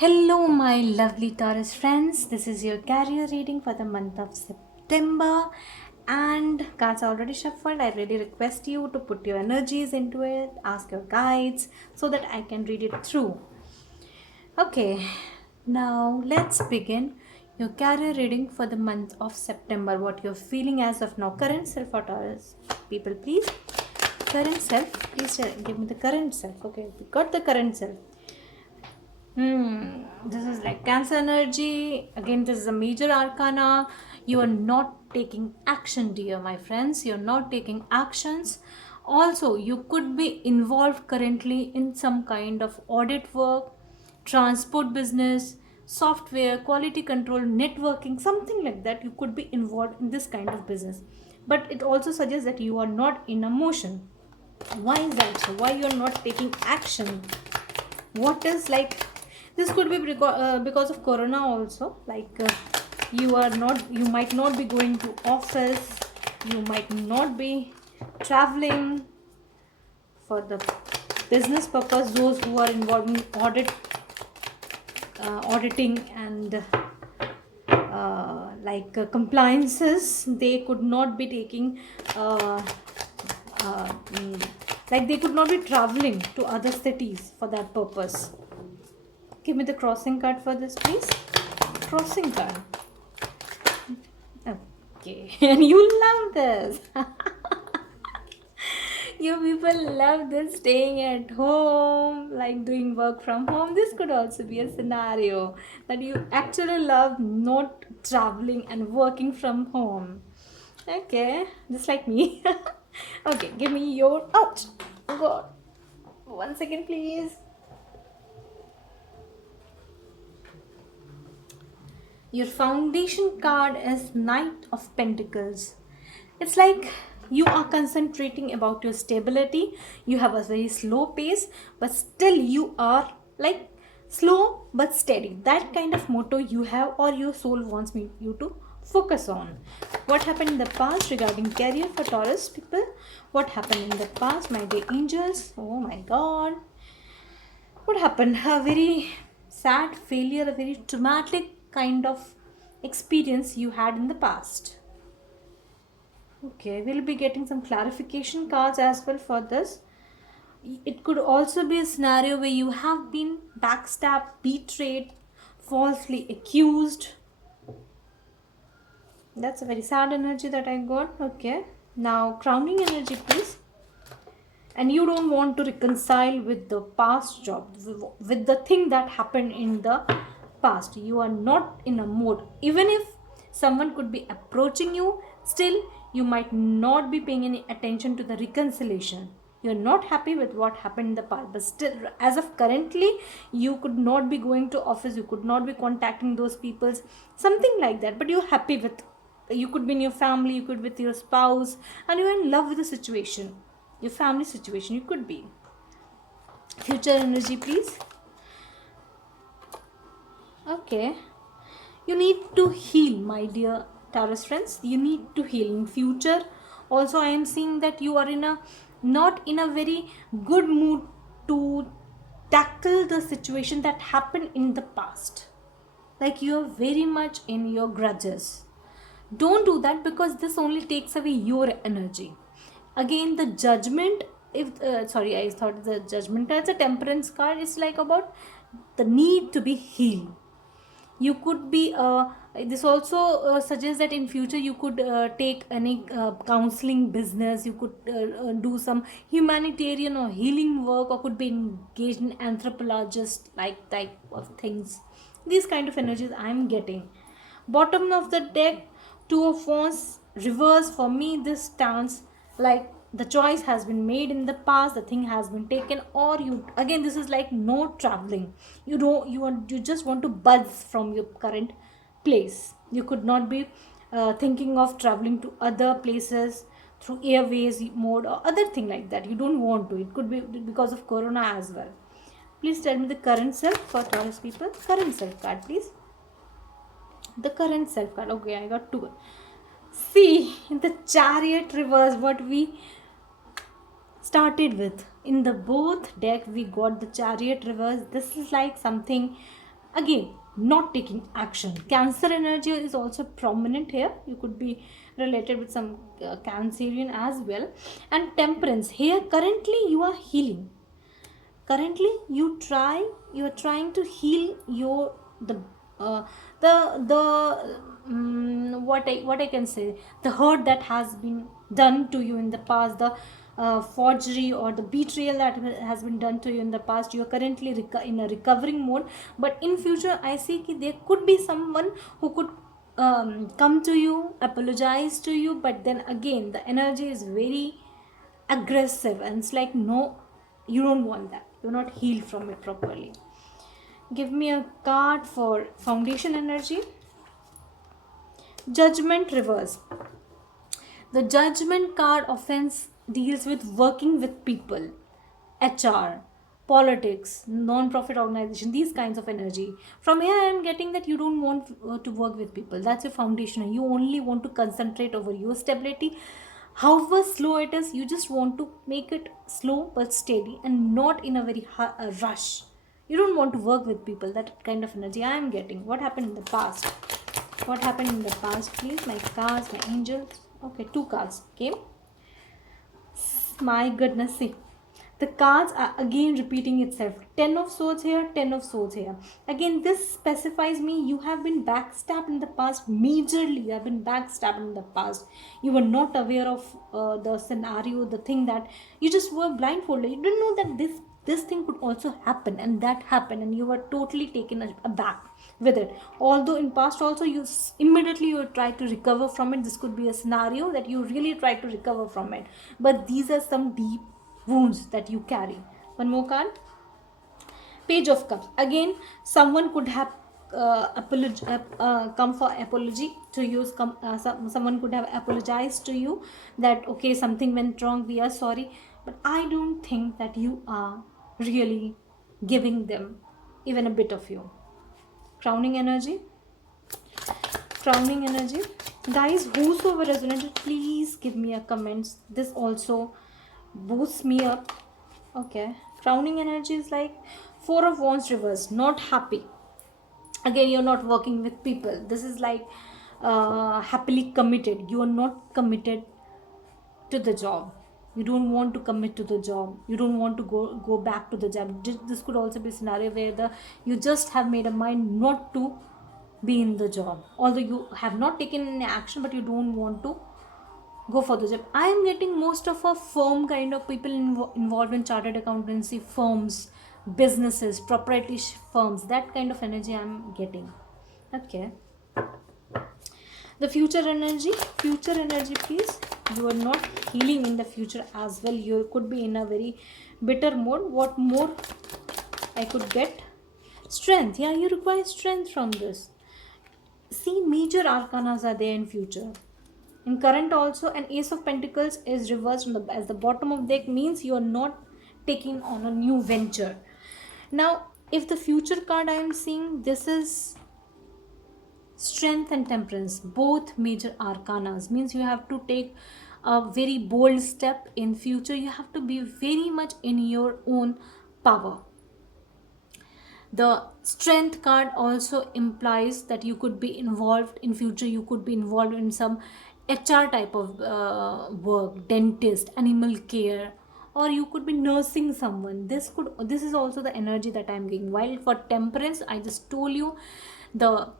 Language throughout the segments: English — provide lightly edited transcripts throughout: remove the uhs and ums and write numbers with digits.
Hello, my lovely Taurus friends. This is your career reading for the month of September, and cards are already shuffled. I really request you to put your energies into it, ask your guides so that I can read it through. Okay, now let's begin your career reading for the month of September. What you're feeling as of now, current self for Taurus people, please. Current self, please give me the current self. Okay, we got the current self. This is like Cancer energy. Again, this is a major arcana. You are not taking action, dear my friends. You're not taking actions. Also, you could be involved currently in some kind of audit work, transport business, software, quality control, networking, something like that. You could be involved in this kind of business. But it also suggests that you are not in a motion. Why is that so? Why you're not taking action? What is like this could be because of corona also, you might not be going to office, you might not be traveling for the business purpose. Those who are involved in auditing and compliances, they could not be taking uh, mm, they could not be traveling to other cities for that purpose. Give me the crossing card for this, please. Crossing card. Okay. And you love this. You people love this staying at home, like doing work from home. This could also be a scenario that you actually love not traveling and working from home. Okay. Just like me. Okay. Give me your. Ouch. Oh God. 1 second, please. Your foundation card is Knight of Pentacles. It's like you are concentrating about your stability. You have a very slow pace, but still you are like slow but steady. That kind of motto you have, or your soul wants you to focus on. What happened in the past regarding career for Taurus people? What happened in the past, my dear angels? Oh my God. What happened? A very sad failure, a very traumatic kind of experience you had in the past. Okay, we'll be getting some clarification cards as well for this. It could also be a scenario where you have been backstabbed, betrayed, falsely accused. That's a very sad energy that I got. Okay, now crowning energy, please. And you don't want to reconcile with the past job, with the thing that happened in the past. You are not in a mode. Even if someone could be approaching you, still you might not be paying any attention to the reconciliation. You're not happy with what happened in the past, but still as of currently you could not be going to office, you could not be contacting those people, something like that. But you're happy with, you could be in your family, you could be with your spouse, and you're in love with the situation, your family situation. You could be. Future energy, please. Okay, you need to heal, my dear Taurus friends. You need to heal in future. Also, I am seeing that you are in a not in a very good mood to tackle the situation that happened in the past. Like you are very much in your grudges. Don't do that, because this only takes away your energy. Again, the judgment, if sorry, I thought the judgment as a temperance card is like about the need to be healed. You could be this also suggests that in future you could take any counseling business. You could do some humanitarian or healing work, or could be engaged in anthropologist like type of things. These kind of energies I'm getting. Bottom of the deck, two of wands reverse. For me this stands like the choice has been made in the past, the thing has been taken, or you, again this is like no traveling. You just want to buzz from your current place. You could not be thinking of traveling to other places through airways mode or other thing like that. You don't want to. It could be because of corona as well. Please tell me the current self for Taurus people. Current self card, please. The current self card. Okay, I got two. See, in the Chariot reverse, what we started with, in the both deck we got the Chariot reverse. This is like something, again not taking action. Cancer energy is also prominent here. You could be related with some cancerian as well. And temperance here, currently you are healing. Currently you are trying to heal your uh, what I can say, the hurt that has been done to you in the past, the forgery or the betrayal that has been done to you in the past. You are currently in a recovering mode, but in future I see that there could be someone who could come to you, apologize to you, but then again the energy is very aggressive and it's like, no, you don't want that, you're not healed from it properly. Give me a card for foundation energy. Judgment reverse. The judgment card often deals with working with people, HR, politics, non-profit organization, these kinds of energy. From here I am getting that you don't want to work with people. That's your foundation. You only want to concentrate over your stability. However slow it is, you just want to make it slow but steady and not in a very rush. You don't want to work with people. That kind of energy I am getting. What happened in the past? What happened in the past, please? My cards, my angels. Okay, two cards came. My goodness, see, the cards are again repeating itself. 10 of swords here, 10 of swords here. Again, this specifies me you have been backstabbed in the past. Majorly you have been backstabbed in the past. You were not aware of the scenario, the thing, that you just were blindfolded. You didn't know that this thing could also happen, and that happened, and you were totally taken aback with it. Although in past also you immediately you try to recover from it. This could be a scenario that you really try to recover from it, but these are some deep wounds that you carry. One more card. Page of Cups. Again, someone could have come for apology to you. Someone could have apologized to you that okay, something went wrong, we are sorry, but I don't think that you are really giving them even a bit of you. Crowning energy. Crowning energy. Guys, whosoever resonated, please give me a comments. This also boosts me up. Okay, crowning energy is like Four of Wands reverse. Not happy. Again, you're not working with people. This is like happily committed. You are not committed to the job. You don't want to commit to the job. You don't want to go back to the job. This could also be a scenario where you just have made a mind not to be in the job, although you have not taken any action, but you don't want to go for the job. I am getting most of a firm kind of people involved in chartered accountancy firms, businesses, proprietary firms. That kind of energy I am getting. Okay. The future energy. Future energy, please. You are not healing in the future as well. You could be in a very bitter mode. What more I could get? Strength. Yeah, you require strength from this. See, major arcanas are there in future. In current also, an Ace of Pentacles is reversed as the bottom of the deck, means you are not taking on a new venture. Now, if the future card I am seeing, this is Strength and Temperance, both major arcanas, means you have to take a very bold step in future. You have to be very much in your own power. The Strength card also implies that you could be involved in future. You could be involved in some HR type of work, dentist, animal care, or you could be nursing someone. This is also the energy that I'm getting. While for Temperance, I just told you the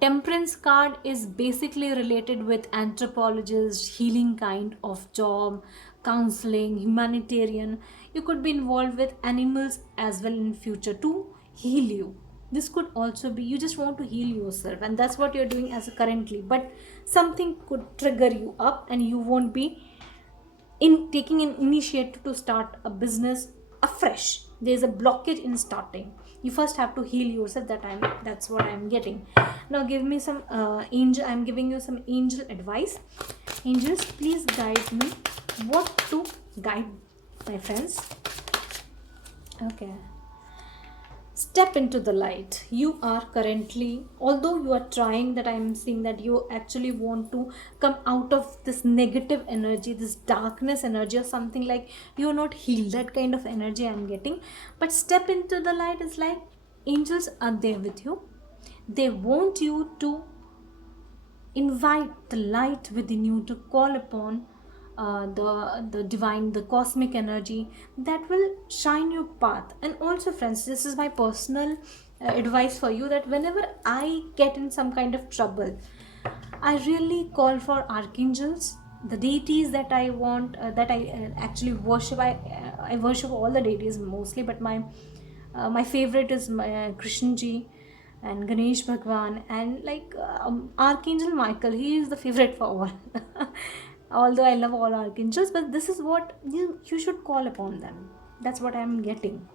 Temperance card is basically related with anthropologists, healing kind of job, counseling, humanitarian. You could be involved with animals as well in future to heal you. This could also be you just want to heal yourself, and that's what you're doing as currently, but something could trigger you up and you won't be in taking an initiative to start a business afresh. There's a blockage in starting. You first have to heal yourself. That's what I'm getting. Now give me some angel. I'm giving you some angel advice. Angels, please guide me. What to guide my friends? Okay. Step into the light. You are currently, although you are trying, that I'm seeing that you actually want to come out of this negative energy, this darkness energy, or something like you're not healed. That kind of energy I'm getting. But step into the light is like angels are there with you. They want you to invite the light within you, to call upon the divine, the cosmic energy that will shine your path. And also, friends, this is my personal advice for you, that whenever I get in some kind of trouble, I really call for archangels, the deities that I want, that I actually worship. I worship all the deities mostly, but my favorite is Krishna ji and Ganesh Bhagwan, and like Archangel Michael. He is the favorite for all. Although I love all archangels, but this is what you should call upon them. That's what I'm getting.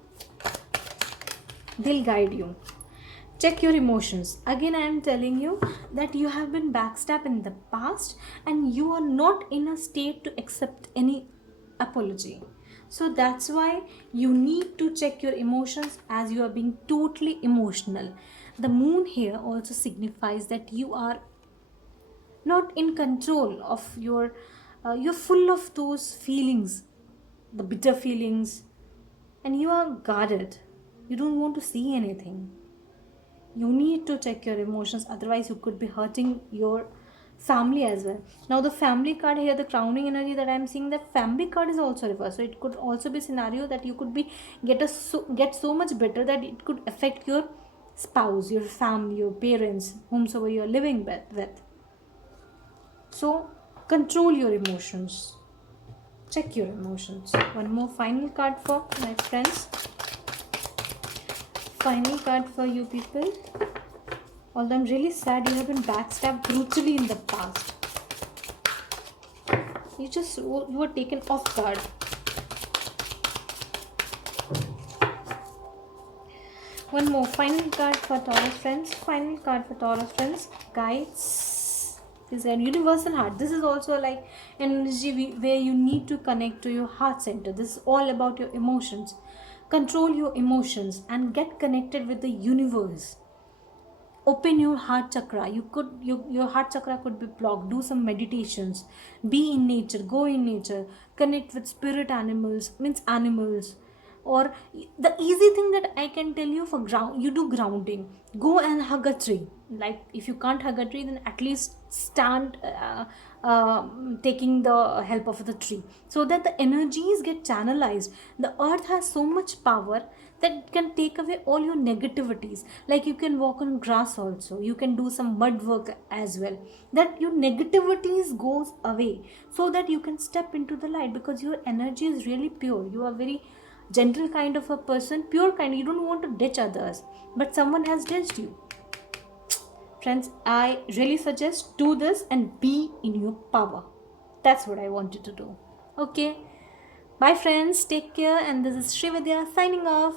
They'll guide you. Check your emotions. Again, I am telling you that you have been backstabbed in the past and you are not in a state to accept any apology. So that's why you need to check your emotions, as you are being totally emotional. The moon here also signifies that you are not in control of you're full of those feelings, the bitter feelings, and you are guarded. You don't want to see anything. You need to check your emotions, otherwise you could be hurting your family as well. Now the family card here, the crowning energy that I'm seeing, that family card is also reversed, so it could also be a scenario that you could be get so much better that it could affect your spouse, your family, your parents, whomsoever you're living with. So control your emotions, check your emotions. One more final card for my friends. Final card for you people. Although I'm really sad, you have been backstabbed brutally in the past. You were taken off guard. One more final card for Taurus friends. Final card for Taurus friends. Guides is a universal heart. This is also like energy where you need to connect to your heart center. This is all about your emotions. Control your emotions and get connected with the universe. Open your heart chakra. Your heart chakra could be blocked. Do some meditations. Be in nature. Go in nature. Connect with spirit animals. Means animals. Or the easy thing that I can tell you for you do grounding. Go and hug a tree. Like if you can't hug a tree, then at least stand taking the help of the tree, so that the energies get channelized. The earth has so much power that can take away all your negativities. Like you can walk on grass also, you can do some mud work as well, that your negativities goes away, so that you can step into the light, because your energy is really pure. You are very gentle kind of a person, pure kind. You don't want to ditch others, but someone has ditched you. Friends, I really suggest do this and be in your power. That's what I wanted to do. Okay, bye friends, take care, and this is Srividya signing off.